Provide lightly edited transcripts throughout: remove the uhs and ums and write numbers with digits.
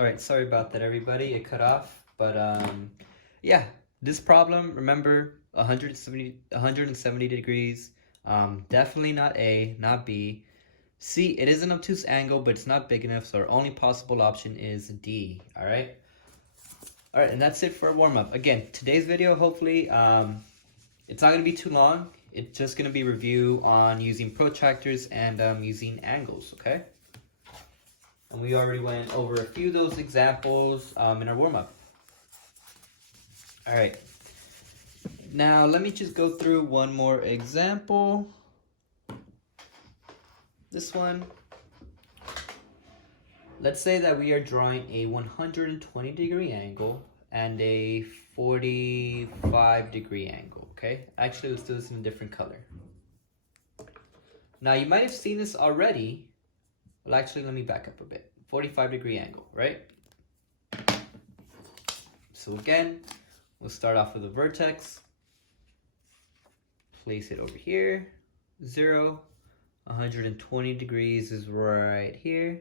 All right, sorry about that, everybody. It cut off, but yeah, this problem. Remember, 170 degrees. Definitely not A, not B. C, it is an obtuse angle, but it's not big enough, so our only possible option is D. All right. All right, and that's it for a warm up. Again, today's video, hopefully, it's not gonna be too long. It's just gonna be review on using protractors and using angles. Okay. And we already went over a few of those examples in our warm-up. All right. Now, let me just go through one more example. This one. Let's say that we are drawing a 120 degree angle and a 45 degree angle, okay? Actually, let's do this in a different color. Now, you might have seen this already. Well, actually, let me back up a bit. 45 degree angle, right? So again, we'll start off with a vertex. Place it over here. 0. 120 degrees is right here.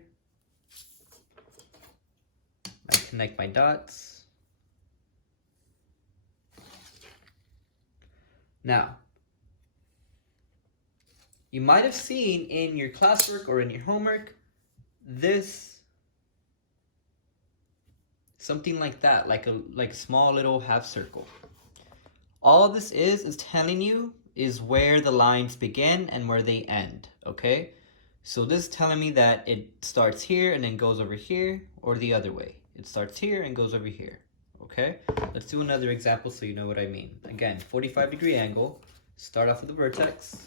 I connect my dots. Now, you might have seen in your classwork or in your homework this, something like that, like a small little half circle. All this is telling you is where the lines begin and where they end, okay? So this is telling me that it starts here and then goes over here, or the other way. It starts here and goes over here, okay? Let's do another example so you know what I mean. Again, 45 degree angle. Start off with the vertex.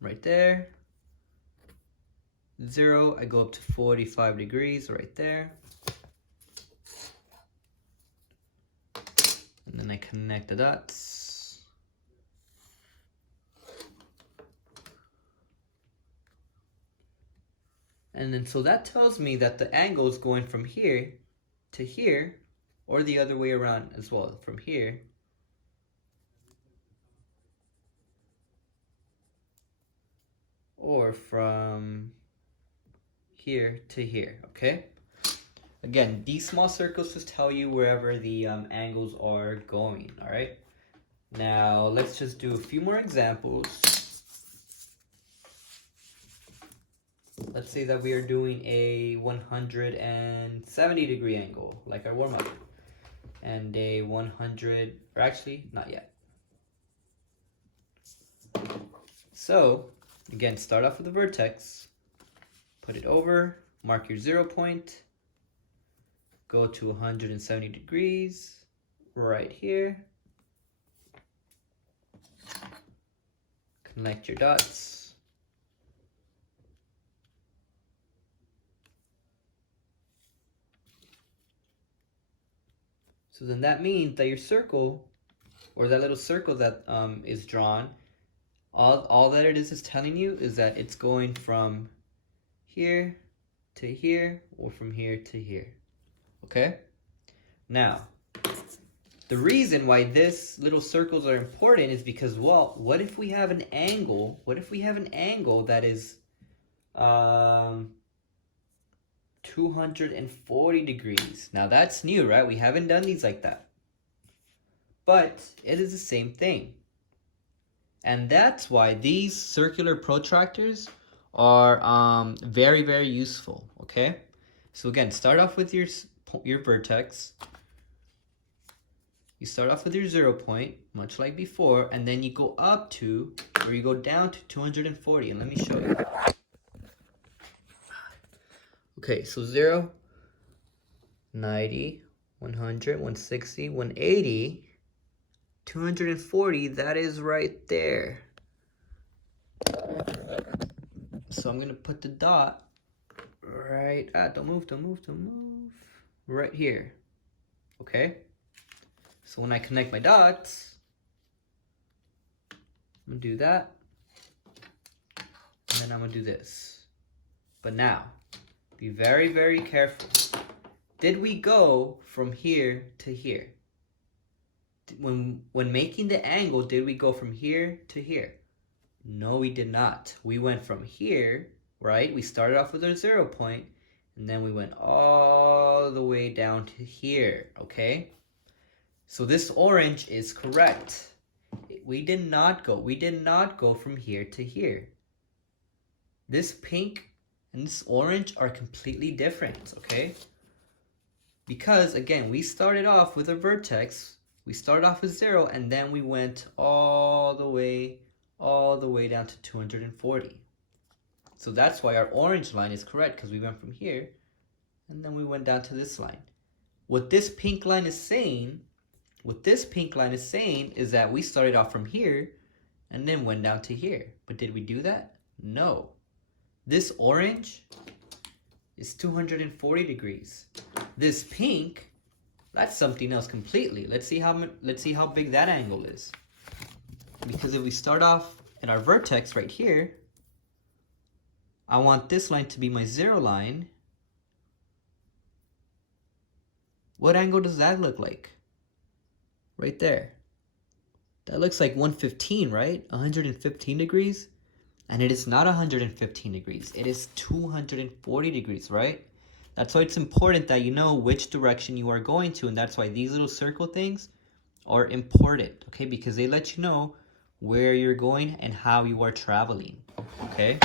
Right there. 0, I go up to 45 degrees right there. And then I connect the dots. And then so that tells me that the angle is going from here to here, or the other way around as well, from here or from here to here, okay? Again, these small circles just tell you wherever the angles are going, all right? Now, let's just do a few more examples. Let's say that we are doing a 170 degree angle, like our warm-up, and a 100, or actually, not yet. So, again, start off with the vertex, put it over, mark your 0 point, go to 170 degrees, right here, connect your dots. So then that means that your circle, or that little circle that is drawn, all that it is telling you is that it's going from here to here, or from here to here. Okay? Now, the reason why this little circles are important is because, well, what if we have an angle? What if we have an angle that is 240 degrees? Now that's new, right? We haven't done these like that. But it is the same thing. And that's why these circular protractors are very, very useful, okay? So again, start off with your vertex. You start off with your 0 point, much like before, and then you go up to, or you go down to 240. And let me show you. Okay, so 0, 90, 100, 160, 180, 240, that is right there. So I'm going to put the dot right, don't move, right here, okay? So when I connect my dots, I'm going to do that, and then I'm going to do this. But now, be very, very careful. Did we go from here to here? When making the angle, did we go from here to here? No, we did not. We went from here right? We started off with our 0 point, and then we went all the way down to here, okay? So this orange is correct. We did not go from here to here. This pink and this orange are completely different, okay? Because, again, we started off with a vertex. We started off with 0, and then we went all the way down to 240. So that's why our orange line is correct, because we went from here, and then we went down to this line. What this pink line is saying is that we started off from here, and then went down to here. But did we do that? No. This orange is 240 degrees. This pink, that's something else completely. Let's see how big that angle is. Because if we start off at our vertex right here, I want this line to be my 0 line. What angle does that look like? Right there. That looks like 115, right? 115 degrees. And it is not 115 degrees. It is 240 degrees, right? That's why it's important that you know which direction you are going to. And that's why these little circle things are important, okay? Because they let you know where you're going and how you are traveling, okay?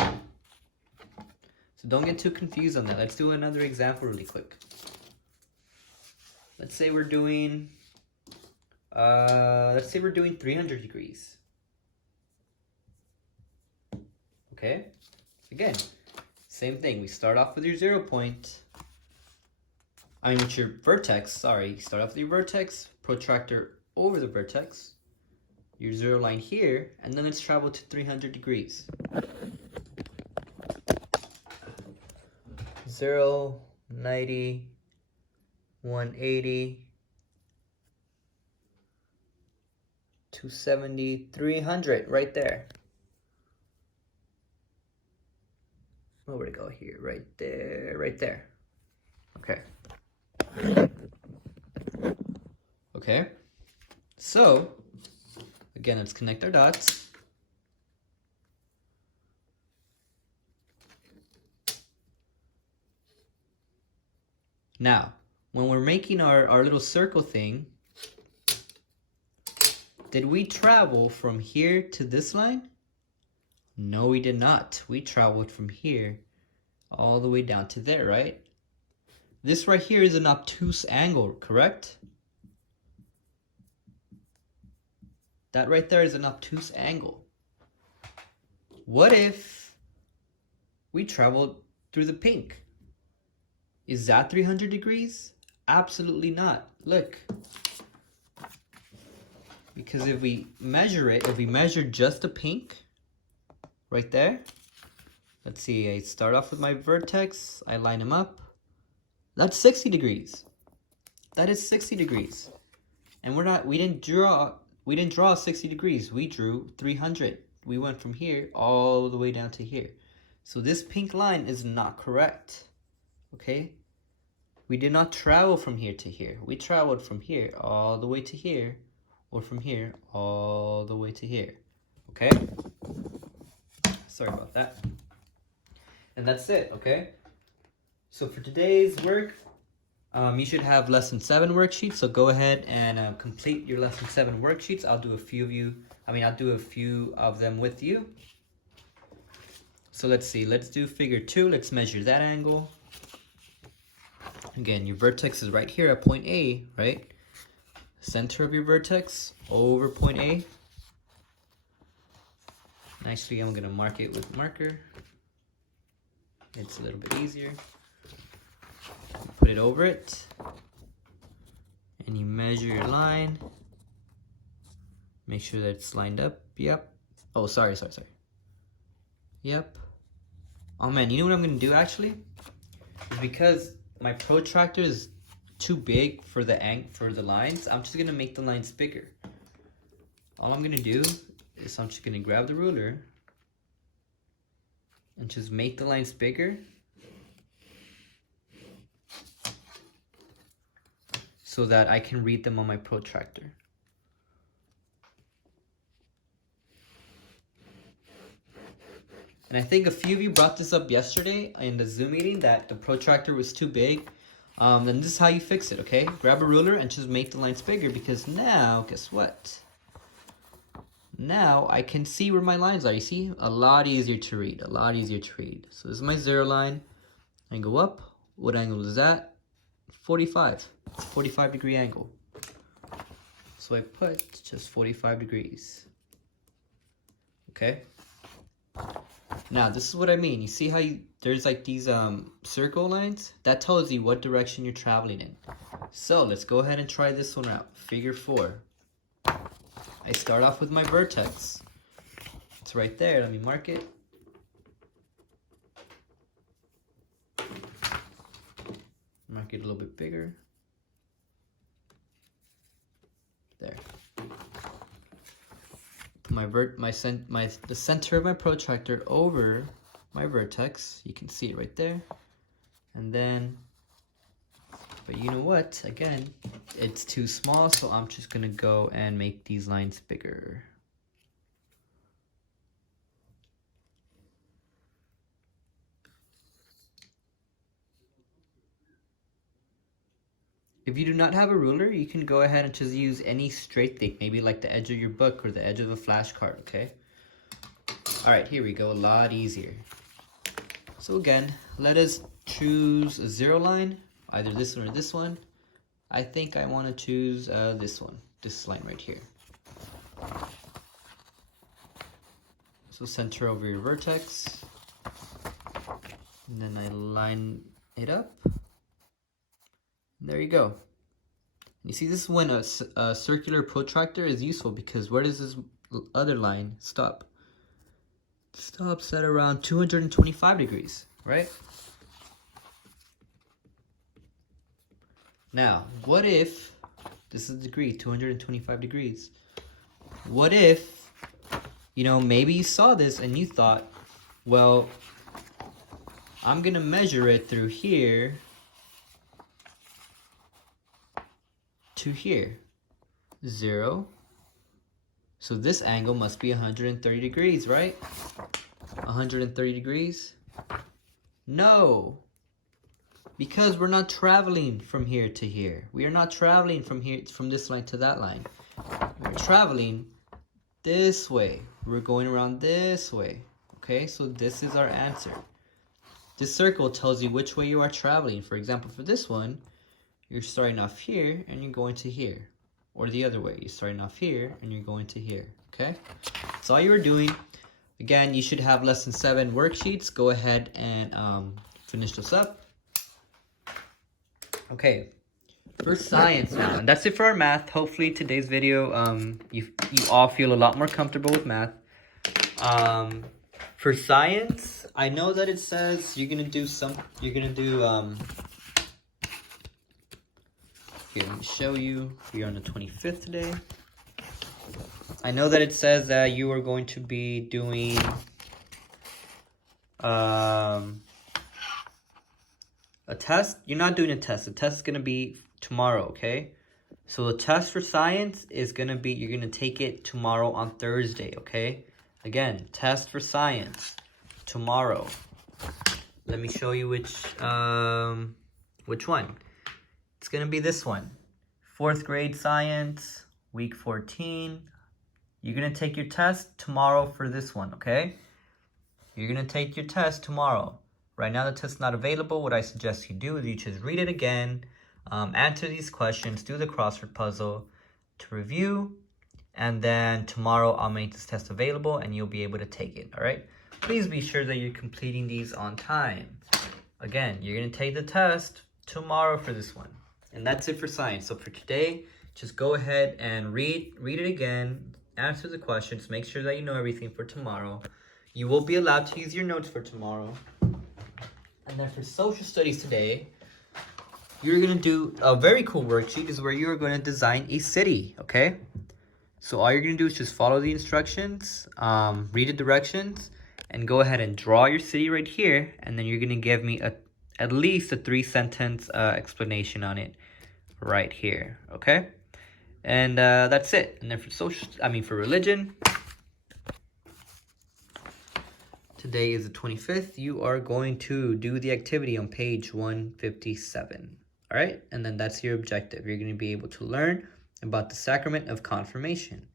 So don't get too confused on that. Let's do another example really quick. Let's say we're doing 300 degrees. Okay? Again, same thing. We start off with your 0 point. With your vertex, sorry. Start off with your vertex, protractor over the vertex, your 0 line here, and then let's travel to 300 degrees. 0, 90, 180, 270, 300, right there. Oh, where'd it go here? Right there, right there. Okay. Okay. So, again, let's connect our dots. Now, when we're making our little circle thing, did we travel from here to this line? No, we did not. We traveled from here all the way down to there, right? This right here is an obtuse angle, correct? That right there is an obtuse angle. What if we traveled through the pink? Is that 300 degrees? Absolutely not. Look. Because if we measure just the pink, right there, let's see, I start off with my vertex, I line them up. That's 60 degrees. That is 60 degrees. And we didn't draw 60 degrees. We drew 300. We went from here all the way down to here. So this pink line is not correct. Okay? We did not travel from here to here. We traveled from here all the way to here, or from here all the way to here. Okay? Sorry about that. And that's it, okay? So for today's work, you should have lesson 7 worksheets. So go ahead and complete your lesson 7 worksheets. I'll do a few of them with you. So let's see, let's do figure 2. Let's measure that angle. Again, your vertex is right here at point A, right? Center of your vertex over point A. Actually, I'm gonna mark it with marker. It's a little bit easier. Put it over it. And you measure your line. Make sure that it's lined up. Yep. Oh, sorry. Yep. Oh man, you know what I'm gonna do actually? Is because my protractor is too big for the lines, I'm just gonna make the lines bigger. All I'm gonna do is I'm just gonna grab the ruler and just make the lines bigger so that I can read them on my protractor. And I think a few of you brought this up yesterday in the Zoom meeting that the protractor was too big. Then this is how you fix it, okay? Grab a ruler and just make the lines bigger, because now, guess what? Now I can see where my lines are. You see? A lot easier to read, a lot easier to read. So this is my 0 line. I go up. What angle is that? 45. It's a 45-degree angle. So I put just 45 degrees. Okay? Now, this is what I mean. You see how there's like these circle lines? That tells you what direction you're traveling in. So let's go ahead and try this one out. Figure 4. I start off with my vertex. It's right there. Let me mark it. Mark it a little bit bigger. There. Put the center of my protractor over my vertex. You can see it right there. And then, but you know what? Again, it's too small, so I'm just gonna go and make these lines bigger. If you do not have a ruler, you can go ahead and just use any straight thing, maybe like the edge of your book or the edge of a flashcard, okay? All right, here we go, a lot easier. So again, let us choose a 0 line, either this one or this one. I think I want to choose this one, this line right here. So center over your vertex, and then I line it up. There you go. You see, this is when a circular protractor is useful, because where does this other line stop? It stops at around 225 degrees, right? Now, what if, this is the degree, 225 degrees. What if, you know, maybe you saw this and you thought, well, I'm gonna measure it through here to here, 0. So this angle must be 130 degrees, right? 130 degrees? No, because we're not traveling from here to here. We are not traveling from this line to that line. We're traveling this way. We're going around this way. Okay, so this is our answer. This circle tells you which way you are traveling. For example, for this one, you're starting off here and you're going to here. Or the other way, you're starting off here and you're going to here, okay? That's all you were doing. Again, you should have lesson 7 worksheets. Go ahead and finish this up. Okay, for science now. And that's it for our math. Hopefully today's video, you all feel a lot more comfortable with math. For science, I know that it says you're gonna do here, let me show you. We are on the 25th today. I know that it says that you are going to be doing a test. You're not doing a test. The test is going to be tomorrow, okay? So the test for science is going to be, you're going to take it tomorrow on Thursday, okay? Again, test for science tomorrow. Let me show you which one. It's going to be this one. 4th grade science, week 14. You're going to take your test tomorrow for this one, okay? You're going to take your test tomorrow. Right now the test's not available. What I suggest you do is you just read it again, answer these questions, do the crossword puzzle to review, and then tomorrow I'll make this test available and you'll be able to take it, all right? Please be sure that you're completing these on time. Again, you're going to take the test tomorrow for this one. And that's it for science. So for today, just go ahead and read it again, answer the questions, make sure that you know everything for tomorrow. You will be allowed to use your notes for tomorrow. And then for social studies today, you're going to do a very cool worksheet is where you're going to design a city, okay? So all you're going to do is just follow the instructions, read the directions, and go ahead and draw your city right here. And then you're going to give me at least a 3-sentence explanation on it right here, okay? And that's it. And then for for religion, Today is the 25th. You are going to do the activity on page 157. All right, and then that's your objective. You're going to be able to learn about the sacrament of confirmation.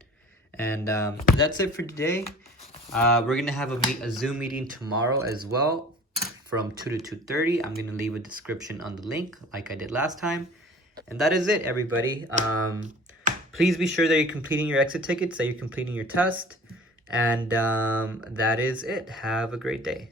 And that's it for today. We're going to have a Zoom meeting tomorrow as well from 2 to 2:30. I'm going to leave a description on the link like I did last time. And that is it, everybody. Please be sure that you're completing your exit tickets, that you're completing your test. And that is it. Have a great day.